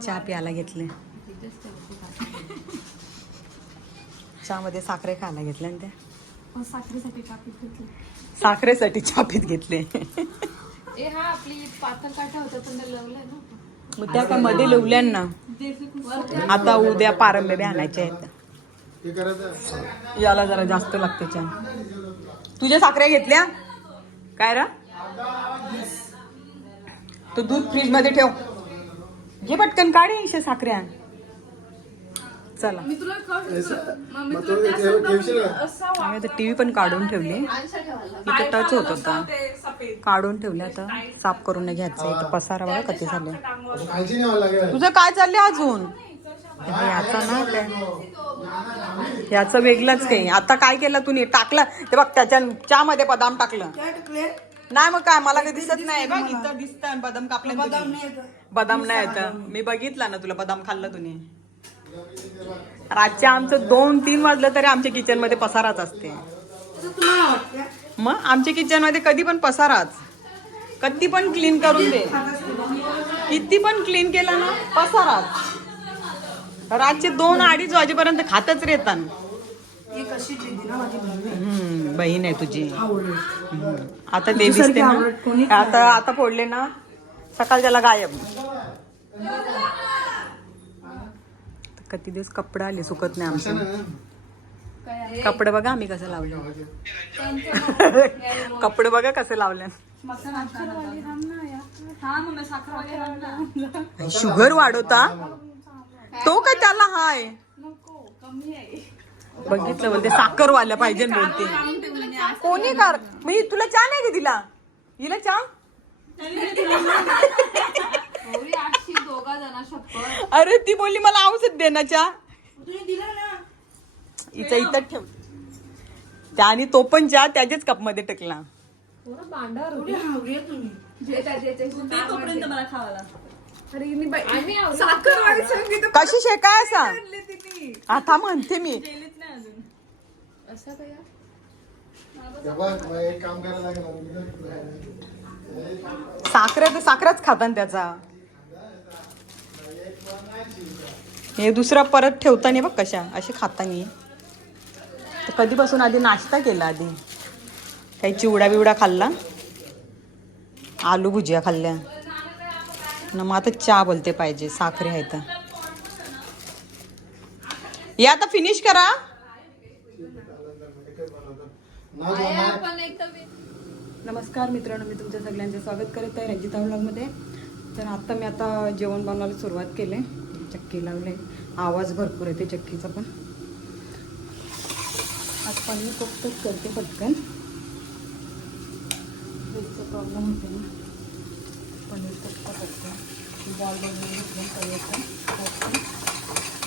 चहा प्यायला घेतले. चहा मध्ये साखरे खायला घेतल्या ना त्या. साखरेसाठी कापीत घेतली. साखरेसाठी चहा पीत घेतले. हा आपली पातळ काटा होता पण ते लवलंय ना. मग त्या काय मध्ये लिवल्यान ना. आता उद्या पारंबे बी आणायचे आहेत. याला जरा जास्त लागते चहा. तुझ्या साखऱ्या घेतल्या काय रा? तू दूध फ्रीज मध्ये ठेव. घे पटकन काढे साखऱ्या. चला टीव्ही पण काढून ठेवली. इथे टच होत होता काढून ठेवले. आता साफ करून घ्यायचं. इथं पसारा बघा कधी झाले. तुझं काय चाललंय अजून? याचा ना काय याचं वेगळंच काही. आता काय केलं तुम्ही? टाकलं ते बघ त्याच्या चहा मध्ये बदाम टाकलं नाही. मग काय मला काही दिसत नाही बघ. इथं दिसत बदाम कापले. बदाम नाही येत. मी बघितलं ना तुला बदाम खाल्लं तुम्ही. रातच्या आमचं 2-3 वाजलं तरी आमच्या किचन मध्ये पसाराच असते. मग आमच्या किचन मध्ये कधी पण पसाराच. कधी पण क्लीन करून दे. किती पण क्लीन केलं ना पसाराच. रातचे 2-2:30 वाजेपर्यंत खातच रेतात. बहीण आहे तुझी. आता ते दिसते ना. आता फोडले ना सकाळ त्याला गायब. किती दिवस कपडे आले सुकत नाही आमचे. कपडे बघा आम्ही कसं लावले. कपडे बघा कसे लावले. शुगर वाढवता तो काय त्याला हाय बघितलं बोलते. साखर वाल्या पाहिजे बोलते. कोणी कर मी तुला चहा नाही का दिला? हिला चहा अरे ती बोलली मला औषध दे ना चहा. हिच्या इथं ठेव. त्याने तो पण चहा त्याच्याच कप मध्ये टाकला. कशी शेकाय सांग आता म्हणते मी. साखरच खातात त्याचा. हे दुसरा परत ठेवताना बघ कशा असे खातानी. कधीपासून आधी नाश्ता केला. आधी काही चिवडा बिवडा खाल्ला. आलू भुजिया खाल्ल्या ना. मग आता चहा बोलते पाहिजे. साखरे आहे तर या आता फिनिश करा. नमस्कार मित्रांनो, मी तुमच्या सगळ्यांचे स्वागत करत आहे रंजिता व्लॉगमध्ये. तर आता मी जेवण बनवायला सुरुवात केले. चक्की लावले. आवाज भरपूर येते चक्कीचा पण. आज पनीर कोफ्ताच करते पटकन. फ्रीजचा प्रॉब्लेम होते ना. पनीर कोफ्ता करते. बॉल बनवून घेतलं पनीरचा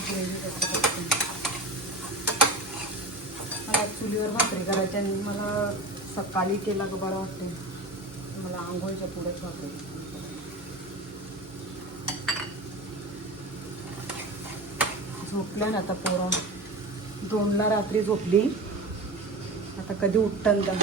ग्रेव्ही करते पटकन. मला चुलीवर भाकरी करायची आणि मला सकाळी केला का बरं वाटते. मला आंघोळीच्या पुढेच भाकरी. झोपल्या ना आता पोरं. 2ला रात्री झोपली. आता कधी उठतं का.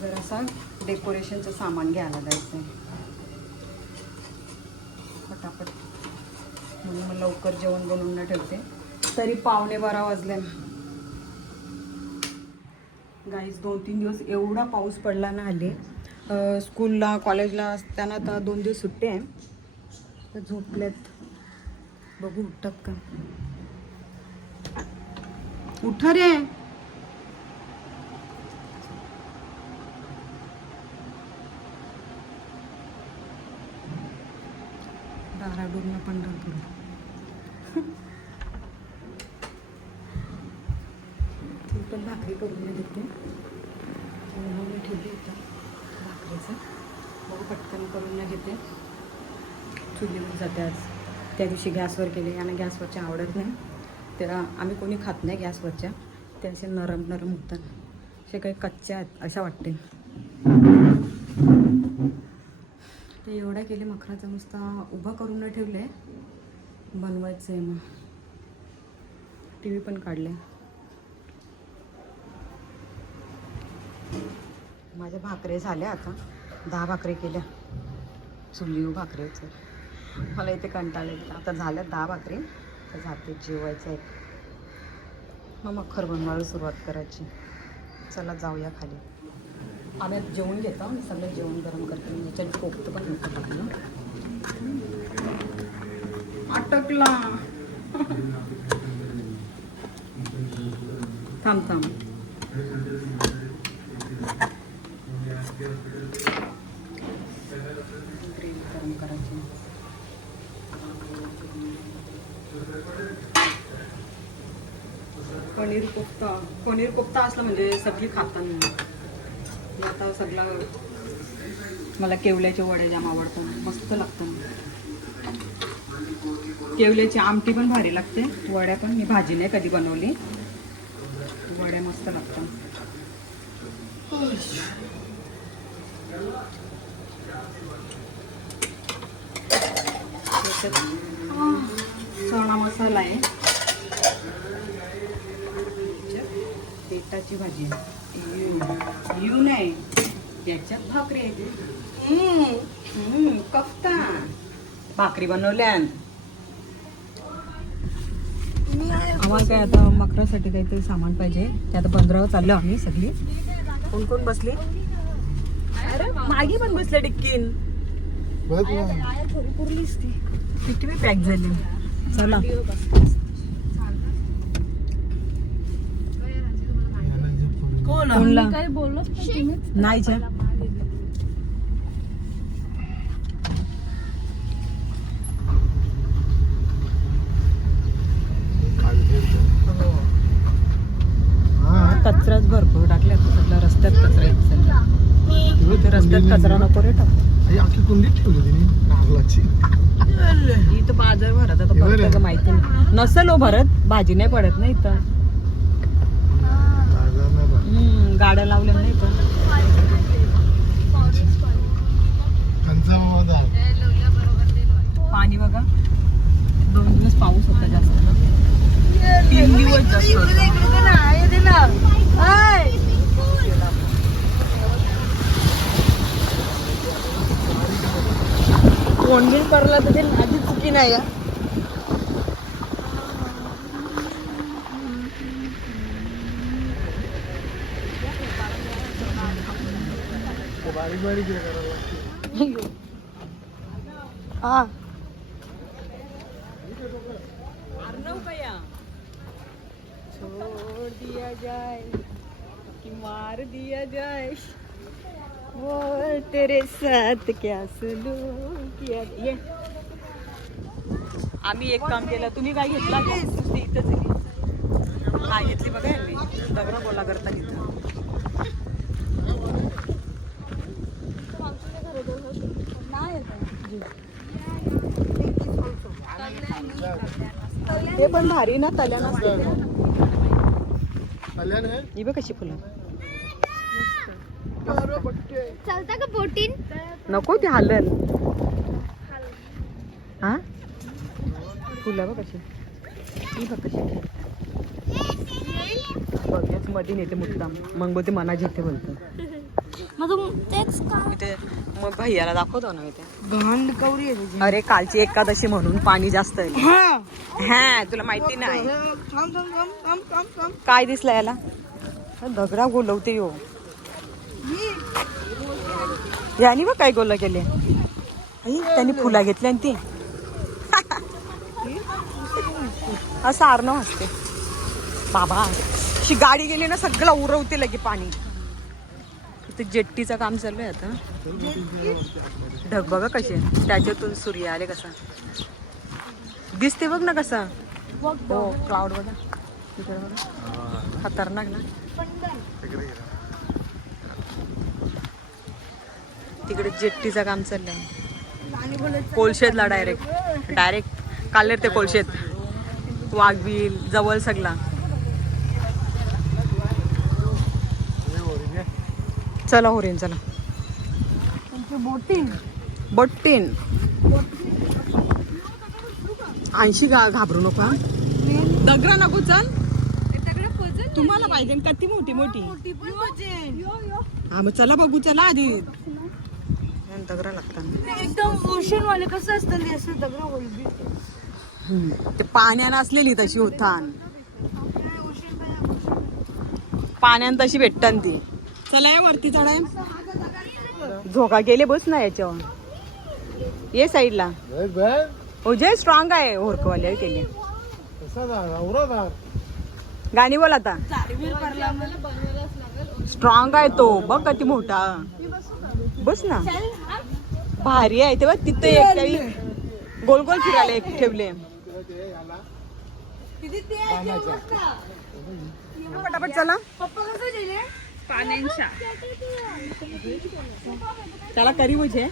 जरासा डेकोरेशनचं सामान घ्यायला जायचं आहे पटापट. म्हणून मग लवकर जेवण बनवून ठेवते. तरी 11:15 वाजले. गाईज 2-3 दिवस एवढा पाऊस पडला ना. आले स्कूलला कॉलेजला असताना आता 2 दिवस सुट्टे आहे. तर झोपल्यात. बघू उठतात का. उठा रे. दाराडूरला पंढरपूर. ती पण भाकरी करून देते. मी ठेवली होतं भाकरीचं. बघू पटकन करून घेते. चुलीवर जाते आज. त्या दिवशी गॅसवर केले. यांना गॅसवरच्या आवडत नाही. त्याला आम्ही कोणी खात नाही गॅसवरच्या. त्या असे नरम नरम होतात. असे काही कच्च्या आहेत अशा वाटते. ते एवढ्या केले मखराचा नुसता उभा करून न ठेवले बनवायचं आहे मग टी व्ही पण काढले माझ्या भाकरी झाल्या आता 10 भाकरी केल्या चुलीवर भाकरीचं मला इथे कंटाळले आता झाल्या 10 भाकरी तर जाते जेवायचं आहे मग मखर बनवायला सुरुवात करायची चला जाऊया खाली आम्ही जेवण घेतो सगळं जेवण गरम करते याच्यात कोकतं पण टाकलं अटकला थांब थांब गरम करायची पनीर कोफ्ता असला म्हणजे सगळी खाताना आता सगळा मला केवल्याचे वडे जाम आवडतात मस्त लागतं केवल्याची आमटी पण भारी लागते वड्या पण मी भाजी नाही कधी बनवली वड्या मस्त लागतात चणा मसाला आहे पेटाची भाजी यू नाही याच्यात भाकरी आहे कफ्ता भाकरी बनवल्या आम्हाला काय आता मकरासाठी काहीतरी सामान पाहिजे ते आता 15 चाललो आम्ही सगळी कोण कोण बसली अरे मागे पण बसले डिक्कीन किती पॅक झाली चला कोणला काय बोललोच नाही कचराच भरपूर टाकले सगळ्या रस्त्यात कचरा येत रस्त्यात कचरा नको रे टाकू कुंडीत ठेवली तिने नारळाची इथं बाजार भरत आता परत माहिती नाही नसेल हो भरत भाजी नाही पडत ना इथं गाड्या लावल्या नाही इथं पाणी बघा 2 दिवस पाऊस होता जास्त 3 दिवस जास्त कोण बिल करला तर ते आधी चुकी नाही बारीक बारीक हा अर्णव कया छोड़ दिया जाए कि मार दिया जाए वो तेरे साथ क्या सलूक किया ये आम्ही एक काम केलं तुम्ही काय घेतला नुसती इथंच काय घेतली बघा मी दगडा बोला करता घेतलं हे पण भारी ना तल्या ही बघ कशी फुलं चालता का बोटीन नको ती हालन हा फुलं बघ कशी ही बघ कशी बघ मध्ये नेते मुद्दाम मग ते मना घेते बोलतो इथे मग भैयाला दाखवतो ना इथे अरे कालची एकादशी म्हणून पाणी जास्त आहे हा तुला माहिती नाही काय दिसलं याला दगडा गोलवते यो यानी बघ काय गोला केले त्यांनी फुला घेतली आणि ती असं आरणं असते बाबा अशी गाडी गेली ना सगळं उरवते लगे पाणी इथे जेट्टीचं काम चालू आहे आता ढग बघा कसे त्याच्यातून सूर्य आले कसा दिसते बघ ना कसा हो क्लाउड बघा तिकडे बघा खतरनाक ना तिकडे जेट्टीचं काम चाललंय कोलशेतला डायरेक्ट काढले ते कोलशेत वाघबील जवळ सगळा चला होरेन चला बट्टीन 80 घाबरू नको हा. दगरा नको चल. तुम्हाला पाहिजे किती मोठी मोठी हा मग चला बघू चला आधी. दगरा लागतात एकदम ओशन वाले कसं असतं ते असं दगड होईल. ते पाण्यानं असलेली तशी होतान पाण्यान तशी भेटतान ती. चला या वरती चढाय. झोका गेले बस ना याच्यावर ये साईडला. हो जे स्ट्रॉंग आहे होरकवाले केले. गाणी बोल आता. स्ट्रॉंग आहे तो बघ किती मोठा. बस ना भारी आहे ते बघ. तिथे एक काही गोल गोल फिरायला एक ठेवले. पटापट चला. पाण्यांच्या चला करी मुझे.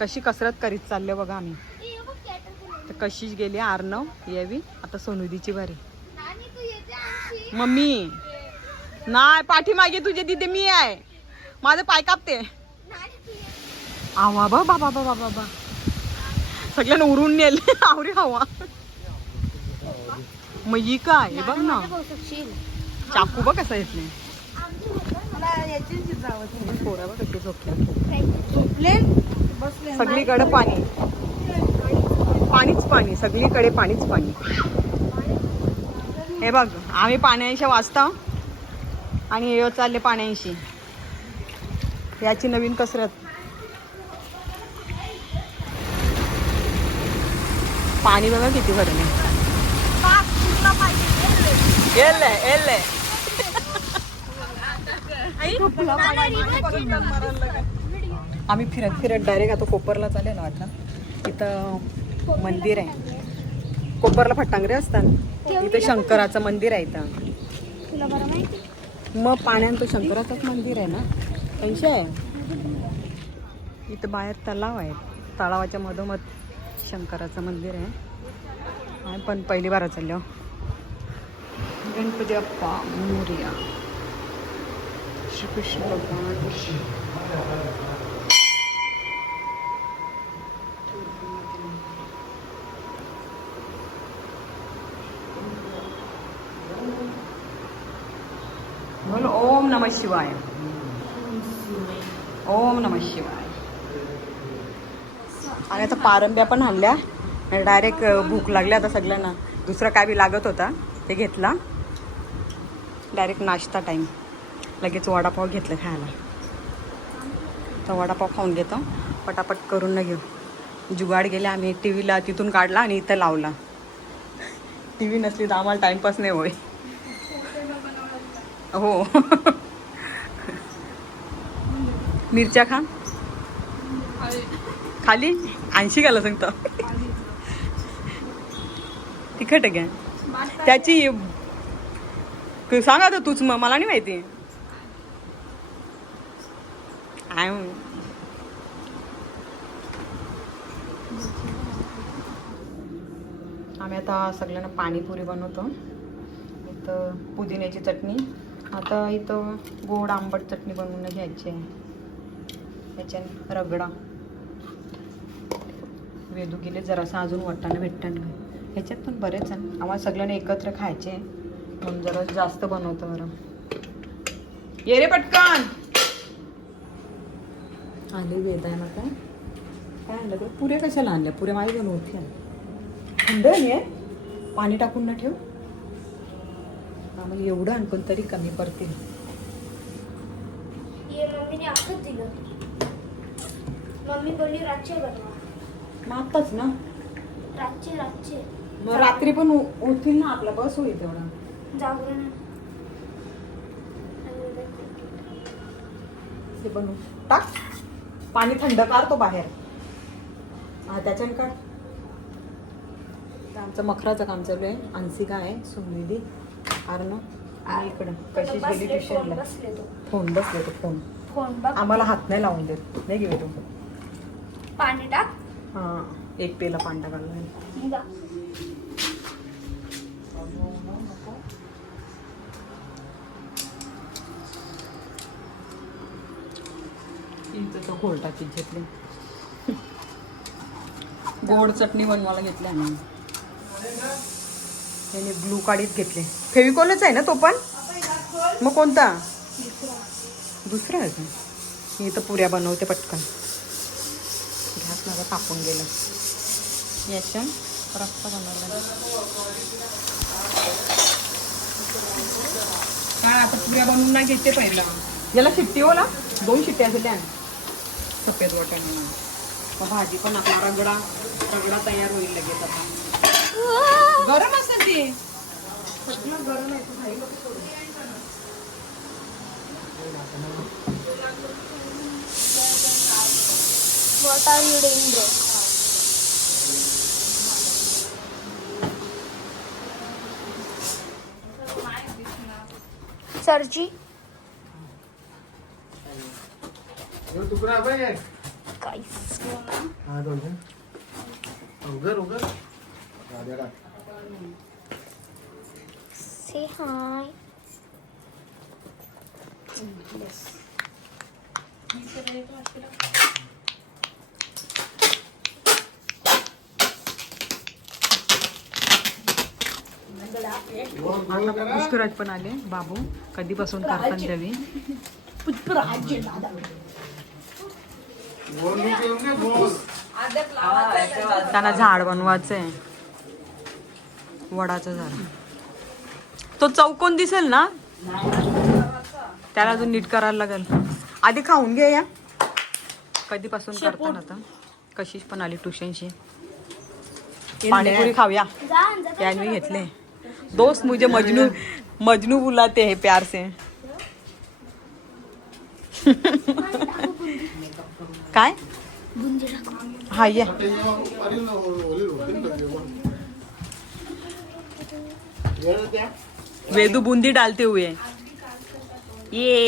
कशी कसरत करीत चालले बघा आम्ही. तर कशीच गेली आर्नव यावी. आता सोनुदीची बारी. मम्मी नाही पाठीमागे तुझे तिथे मी आहे. माझं पाय कापते. आवा बाबा बाबा बाबा बाबा सगळ्यांना उरून नेले आवरी हवा. मग ही काय हे बघ ना चाकू बघ कसं येतले. पोरा बघ कशी झोपले. सगळीकडे पाणी पाणीच पाणी. सगळीकडे पाणीच पाणी. हे बघ आम्ही पाण्याशी वाचता आणि हे चालले पाण्याशी. याची नवीन कसरत. पाणी बघा किती भरले. आम्ही फिरत फिरत डायरेक्ट आता कोपरला चालेल ना. आता इथं मंदिर आहे. कोपरला फटांगरे असतात. इथं शंकराचं मंदिर आहे. इथं मग पाण्यात तो शंकराचंच मंदिर आहे ना. पैसे आहे. इथं बाहेर तलाव आहे. तलावाच्या मधोमध शंकराचं मंदिर आहे. पण पहिली बार चाललो. गणपती बाप्पा मोरया. श्रीकृष्ण भगवान. बोल ओम नमः शिवाय. ओम नमः शिवाय. आणि आता पारंब्या पण आणल्या. डायरेक्ट भूक लागली आता सगळ्यांना. दुसरं काय बी लागत होता ते घेतला. डायरेक्ट नाश्ता टाईम. लगेच वडापाव घेतलं खायला. तर वडापाव खाऊन घेतो. पटापट करून न घेऊ. जुगाड गेले आम्ही. टी व्हीला तिथून काढला आणि इथं लावला. टी व्ही नसली तर आम्हाला टाईमपास नाही होय. हो मिरच्या खा खाली 80 घाला सांगतो. तिखट आहे का त्याची सांगा तर तूच. मग मला नाही माहिती. आम्ही आता सगळ्यांना पाणीपुरी बनवतो. इथं पुदिन्याची चटणी. आता इथं गोड आंबट चटणी बनवून घ्यायची आहे. ह्याच्याने रगडा. वेदू गेले जरासा अजून वाटाणा भेटताना. ह्याच्यात पण बरेच आहे. आम्हाला सगळ्यांना एकत्र खायचे म्हणून जरा जास्त बनवतो. बरं ये रे पटकन. आले वेदायला काय काय आणलं तर पुऱ्या कशाला आणल्या. पुऱ्या माझी पण होती. थंड आहे पाणी टाकून ना ठेव. आम्हाला एवढं आण पण तरी कमी पडतील. मम्मीने आखच दिलं. मम्मी बोलली रातचे बनवा. मागताच ना रातचे मग रात्री पण होतील ना. आपला बस होईल तेवढा. जागरण ते बनवू टाक. पाणी थंड काढतो बाहेर. हा त्याच्यानं काढ. आमचं मखराचं काम चालू आहे. अंशिका आहे. सुनिधी आर्न आणि इकडं कशीच गेली ट्युशनला. फोन बसले तो फोन. फोन बघ. आम्हाला हात नाही लावून देत. नाही घेऊ तू. पाणी टाक. हां एक पेला पाणी टाकायला. निघा. चिंचेचं घोळ टाकीत घेतले. गोड चटणी बनवायला घेतली आम्ही. त्याने ब्लू काडीत घेतले. फेविकॉलच आहे ना तो पण? मग कोणता दुसरा आहे का? मी तर पुऱ्या बनवते पटकन. गॅस माझा तापून गेला. याच्या रस्ता बनवला. काय आता पुऱ्या बनवून नाही घेते पहिला. याला शिट्टी हो ना 2 शिट्ट्या झाल्या सफेद वाटाणे. मग भाजी पण आपला रगडा तयार होईल लगेच. आता गरम असतं ते गरम आहे. What are you doing, bro? सरजी तुकडा पाहिजे काहीच हा दोन उगर से हाय. पुष्कराज पण आले. बाबू कधीपासून करतात द्यावी. त्यांना झाड बनवायचंय. वडाचं झाड. तो चौकोन दिसेल ना त्याला अजून नीट करायला लागेल. आधी खाऊन घे. या कधीपासून करतात आता. कशीच पण आली ट्युशनशी. पाणीपुरी खाऊया. त्याने मी घेतले. दोस्त मुझे मजनू बुलाते हैं प्यार से. काय हा ये वेदू बूंदी डालते हुए ये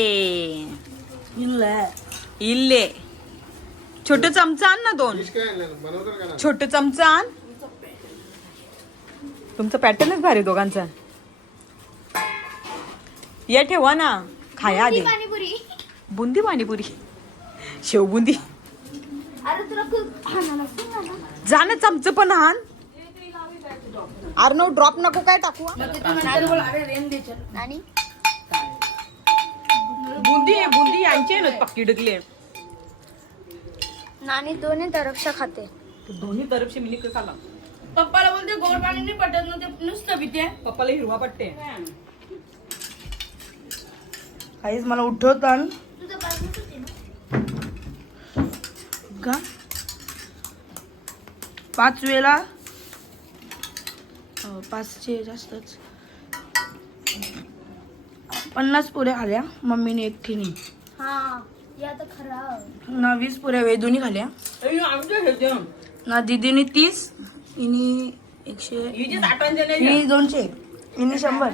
इल्ले. छोटे चमचा आण ना 2 छोटे चमचा आण. तुमचं पॅटर्नच भारी दोघांचा. या ठेवा ना. खाया आधी पाणीपुरी. बुंदी पाणीपुरी शेवबुंदी. अरे तुला खूप हाणायला लागतं ना. जा ना चमचं पण हान. अर्नो ड्रॉप नको काय टाकू. आणि बुंदी यांची आहे ना पक्की डगले. नानी दोन्ही तरफशा खाते. दोन्ही तरफशी मिली खाला. पप्पाला बोलते गोड पाणी नाही पटत ना ते नुसतं पिते. पप्पाला हिरवा पट्टे. काहीच मला उठवता तुझं बाजूच होते ना. का 5 वेळा 5चे जास्तच 50 पुऱ्या खाल्या मम्मीने एकटीने. हा या तर खरं. ना 20 पुऱ्या वेदूनी खाल्या. ना दीदीने 30. इनी 100. इनी 200. इनी 100.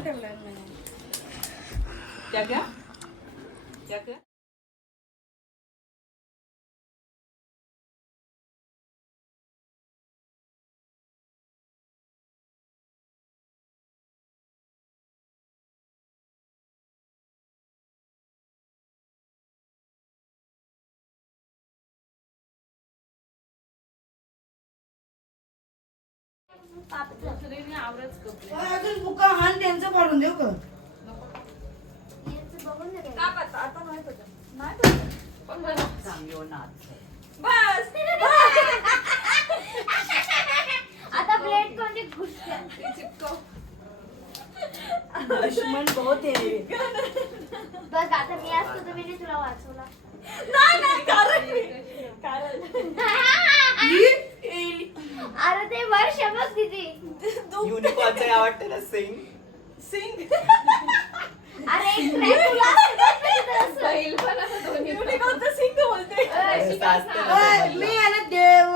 अजून बुका हान त्यांचं पाडून देऊ का. आता प्लेट कोणती घुसते. दुश्मन बहुत आहे. बस आता मी असतो तर मी तुला वाचवला. अरे ते वर्ष बघ तिथे. युनिकॉर्नचं आवडतं ना सिंग. अरे एक ट्रॅक तुला असं. युनिकॉर्नचं सिंग बोलते. मी आला देव.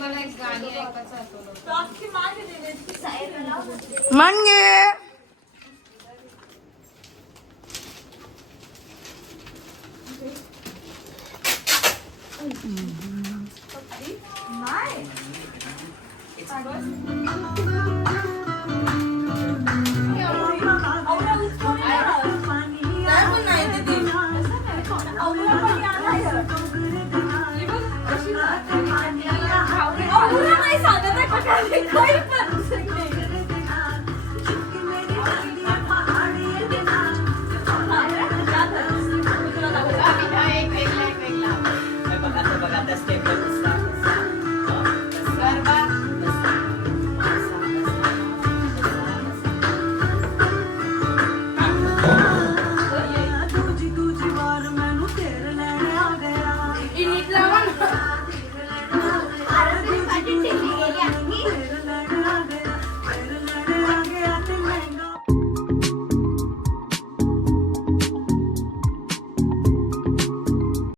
मला एक गाणी ऐकायचं आठवलं. मानगे नाही सांगत आहे का काही पण